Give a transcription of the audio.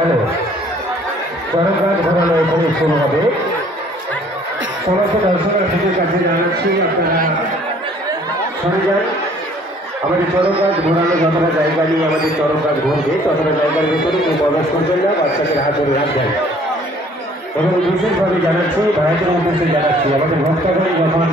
Hello, চরমঘাট ঘোরানো এখানে শুরু হবে। সমস্ত দর্শনার্থীদের কাছে জানাচ্ছি আপনারা সরে যান। আমাদের চরমঘাট ঘোরানো যতটা জায়গা নিয়ে আমাদের চরমঘাট ঘুরবে ততটা জায়গার ভিতরে কেউ প্রবেশ করবেন না, বাচ্চাদের হাত ধরে রাখবেন। এবং বিশেষভাবে জানাচ্ছি, ভারতের উদ্দেশ্যে জানাচ্ছি, আমাদের ভক্তগণ যখন